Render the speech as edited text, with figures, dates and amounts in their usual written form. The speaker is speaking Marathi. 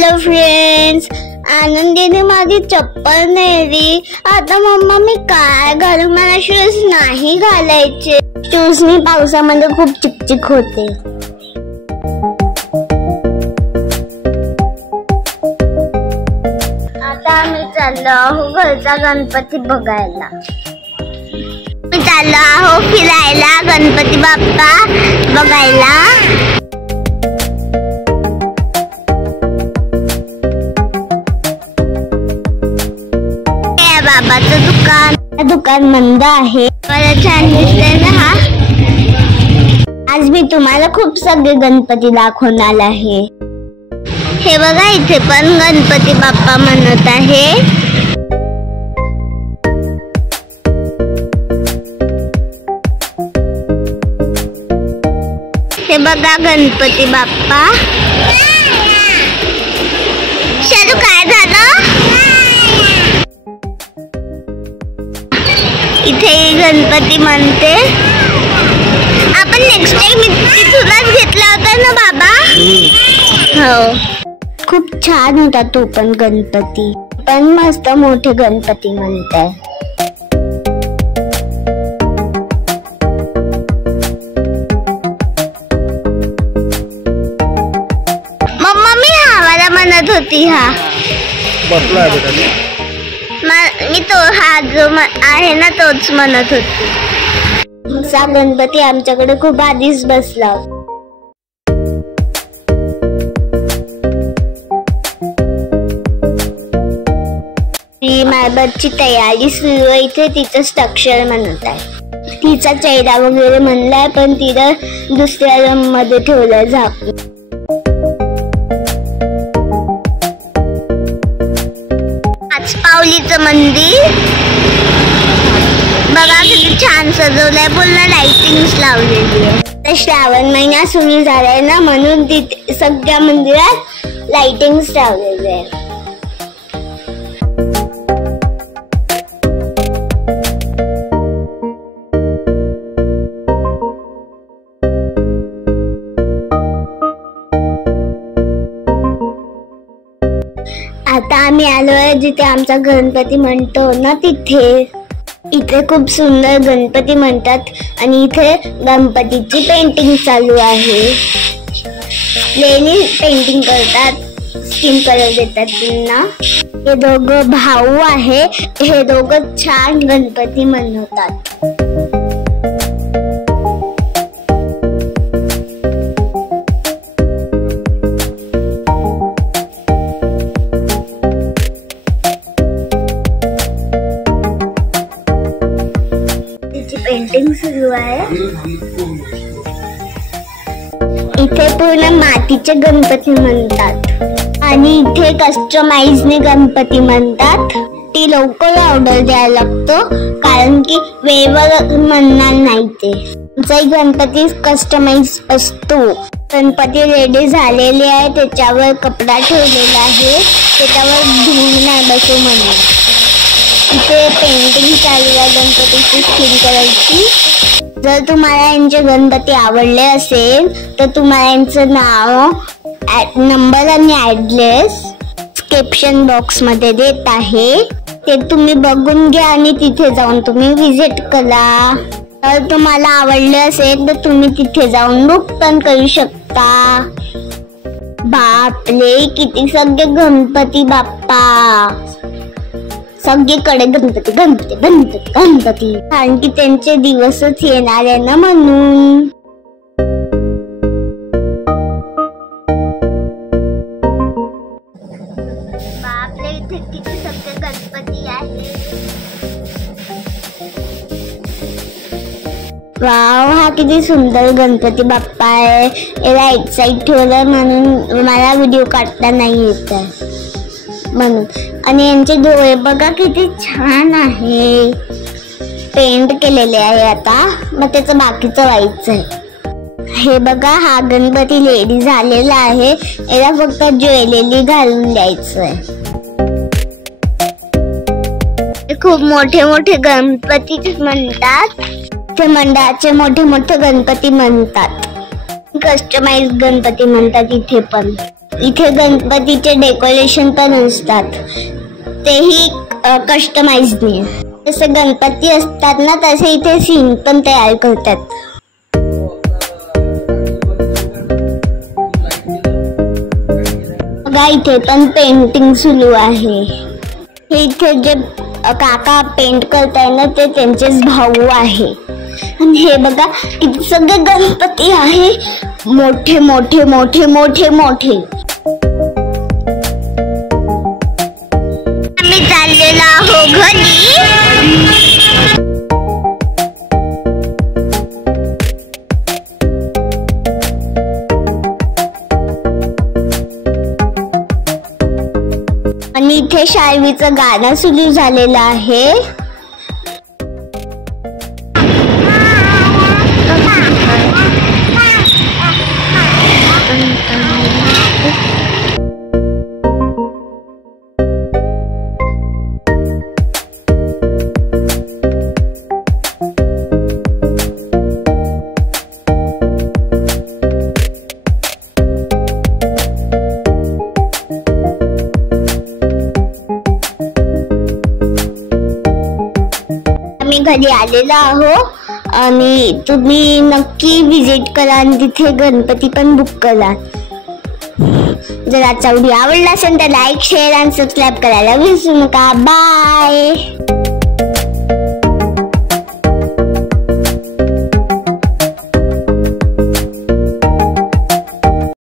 हॅलो फ्रेंड्स, आनंदीने माझी चप्पल नेली. आता मम्मा मी काय घालू? मला शूज नाही घालायचे. शूजनी पावसामध्ये खूप चिकचिक होते. आता आम्ही चाललो आहो घरचा गणपती बघायला. मी चाललो आहो फिरायला गणपती बाप्पा बघायला. बाबाचं दुकान बंद आहे. मला छान दिसतंय ना हा. आज मी तुम्हाला खूप सगळे गणपती दाखवणार आहे. हे बघा, इथे पण गणपती बाप्पा म्हणत आहे. हे बघा गणपती बाप्पा. शालू काय झालं? इथे गणपती म्हणते. आपण नेक्स्ट टाइम तिथूनच घेतला होता ना बाबा? हो, खूप छान होता तो पण गणपती. पण मस्त मोठे गणपती म्हणताय. मम्मा मी हा म्हणत होती. हा मी तो हा जो आहे ना तोच म्हणत होती. सा गणपती आमच्याकडे खूप आधीच बसला. मायबतची तयारी सुरू आहे. इथे तिचं स्ट्रक्चर म्हणत आहे. तिचा चेहरा वगैरे म्हणलाय, पण तिला दुसऱ्या रूम मध्ये ठेवलंय झाकून. पाचपावलीचं मंदिर बघा किती छान सजवलंय. पूर्ण लाइटिंग्स लावलेली आहे. श्रावण महिना सुरू झालाय ना, म्हणून तिथे सगळ्या मंदिरात लाइटिंग्स लावलेले आहे. आता आम्ही आलोय जिथे आमचा गणपती म्हणतो ना तिथे. इथे खूप सुंदर गणपती म्हणतात आणि इथे गणपतीची पेंटिंग चालू आहे. लेणी पेंटिंग करतात, स्किन कलर देतात त्यांना. हे दोघं भाऊ आहे. हे दोघं छान गणपती म्हणतात. पेंटिंग सुरू आहे. इथे पूर्ण मातीचे गणपती म्हणतात आणि इथे कस्टमाइजने गणपती म्हणतात. ती लवकर ऑर्डर द्यायला लागतो, कारण की वेळेवर म्हणणार नाही ते. आमचा गणपती कस्टमाइज असतो. गणपती रेडी झालेले आहे. त्याच्यावर कपडा ठेवलेला आहे. त्याच्यावर धूळ नाही बसू म्हणून. इथे पेंटिंग चालू आहे गणपतीची स्किन कलरची. जर तुम्हाला यांचे गणपती आवडले असेल तर तुम्हाला यांचं नाव, नंबर आणि ऍड्रेस डिस्क्रिप्शन बॉक्स मध्ये देत आहे. ते तुम्ही बघून घ्या आणि तिथे जाऊन तुम्ही विजिट करा. जर तुम्हाला आवडले असेल तर तुम्ही तिथे जाऊन बुक पण करू शकता. बापरे, किती सगळे गणपती बाप्पा. सगळीकडे गणपती गणपती गणपती गणपती, कारण की त्यांचे दिवसच येणार आहे ना म्हणून. बापरे, इथे किती सगळे गणपती आहे. वाव, हा किती सुंदर गणपती बाप्पा आहे. याला एक साईड ठेवलं म्हणून मला व्हिडिओ काढता नाही येत म्हणून. आणि यांचे डोळे बघा किती छान आहे. पेंट केलेले आहे. आता मग त्याचं बाकीचं व्हायचंय. हे बघा, हा गणपती रेडी झालेला आहे. याला फक्त ज्वेलरी घालून द्यायचंय. खूप मोठे मोठे गणपती म्हणतात. ते मंडळाचे मोठे मोठे गणपती म्हणतात. कस्टमाइज गणपती म्हणतात इथे पण. इथे गणपतीचे डेकोरेशन पण असतात, तेही कस्टमाइजने. जसे गणपती असतात ना तसे इथे सीन पण तयार करतात. बघा इथे पण पेंटिंग सुरू आहे. हे इथे जे काका पेंट करताय ना ते त्यांचेच भाऊ आहे. आणि हे बघा किती सगळे गणपती आहे, मोठे मोठे मोठे मोठे मोठे. आम्ही चाललेलो आहो घरी. आणि इथे शार्वीचं गाणं सुरू झालेलं आहे. घरी आलेलो आहो आणि तुम्ही नक्की विजिट करा आणि तिथे गणपती पण बुक करा. जर आजचा व्हिडिओ आवडला असेल तर लाईक, शेअर आणि सबस्क्राईब करायला विसरू नका. बाय.